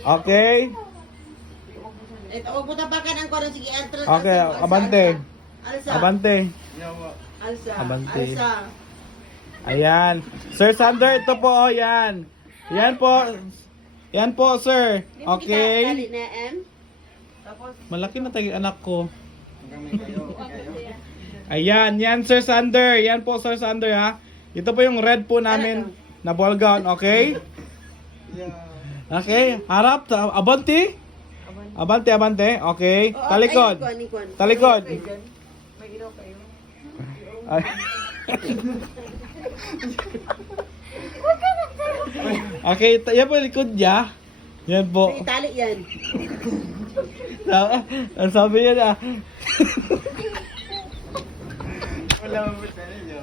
Okay. Ito, huwag mo tapakan ang koron. Sige, alsa. Okay, abante. Alsa. Abante. Alsa. Abante. Alsa. Ayan. Sir Sander, ito po, oh, yan. Yan po. Yan po, sir. Dali Okay. na, M. Malaki na tayo anak ko. Ayan, yan Sir Sander. Yan po Sir Sander ha. Ito po yung red po namin na ball gown, okay? Okay, harap. Abante. Abante, abante. Okay. Talikod. Talikod. Ay. Okay, yan po likod niya. Yan po. May tali yan. Ang sabi niya na. Wala mo ba niyo?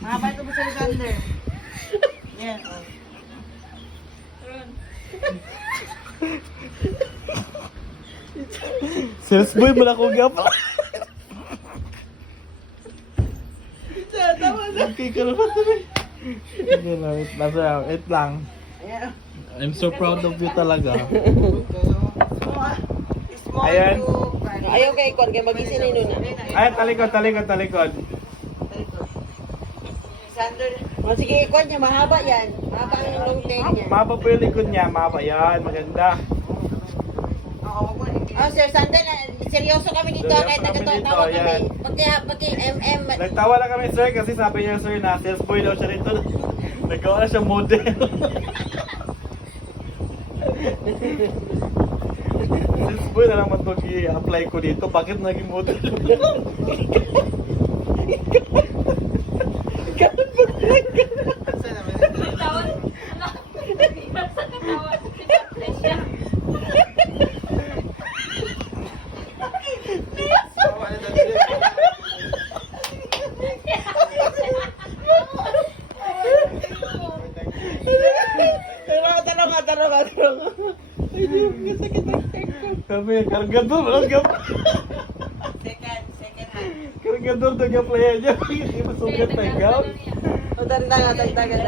Mahaba ito mo sa Sander. Yan. Sales boy mo na kong gapa. Okay ka naman sabi. Hindi na, wait lang. Ayan. I'm so proud of you talaga. Small Ayan. to- Ayaw kay Ikon, kaya mag-isin na yun na. Ay, talikod, talikod, talikod. Sander. O sige, Ikon niya, mahaba yan. Mahaba ang long tail niya. Mapa po yung likod niya, mapa. Yan, maganda. Oh, Sir Sander, seryoso kami dito. Seryoso Kahit kami nagtawa dito, kami. yan. Pag MM, Nagtawa lang kami sir kasi sabi niya sir na sales boy daw siya rito. Nagawa na siya model. Sales boy na lang matog i-apply ko dito. Bakit naging model? Tarong. Ay, Diyos, sakit ang teko. Sabi, kargador, Second hand. kargador to yung player niya. Hindi mo sugat na ikaw. O, dandahan, dandahan.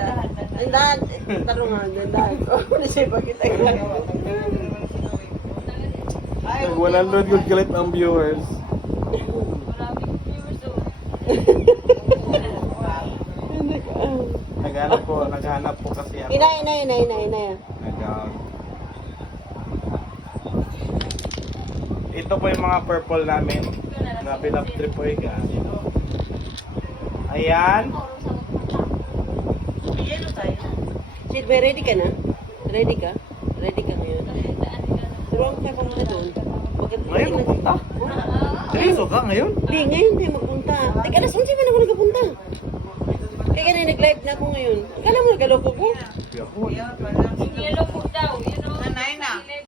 Dandahan, tarungan, dandahan. O, siya pakita yung Ay, 100 good galit ang viewers. Naghanap po kasi ako. Inay. Ito po yung mga purple namin na pinap-trip po yung ayan. Sid, may ready ka na? Ready ka? Ready ka ngayon? Turuan ka pumunta doon. Ngayon magpunta? Seryoso ka ngayon? Hindi, ngayon tayo magpunta. Teka, alas 11 ba na ako nagpunta? Kaya ganun, nag-live na ako ngayon. Akala mo, nagaloko ko? Yahoo. Yellow food daw, you know. Nanay na.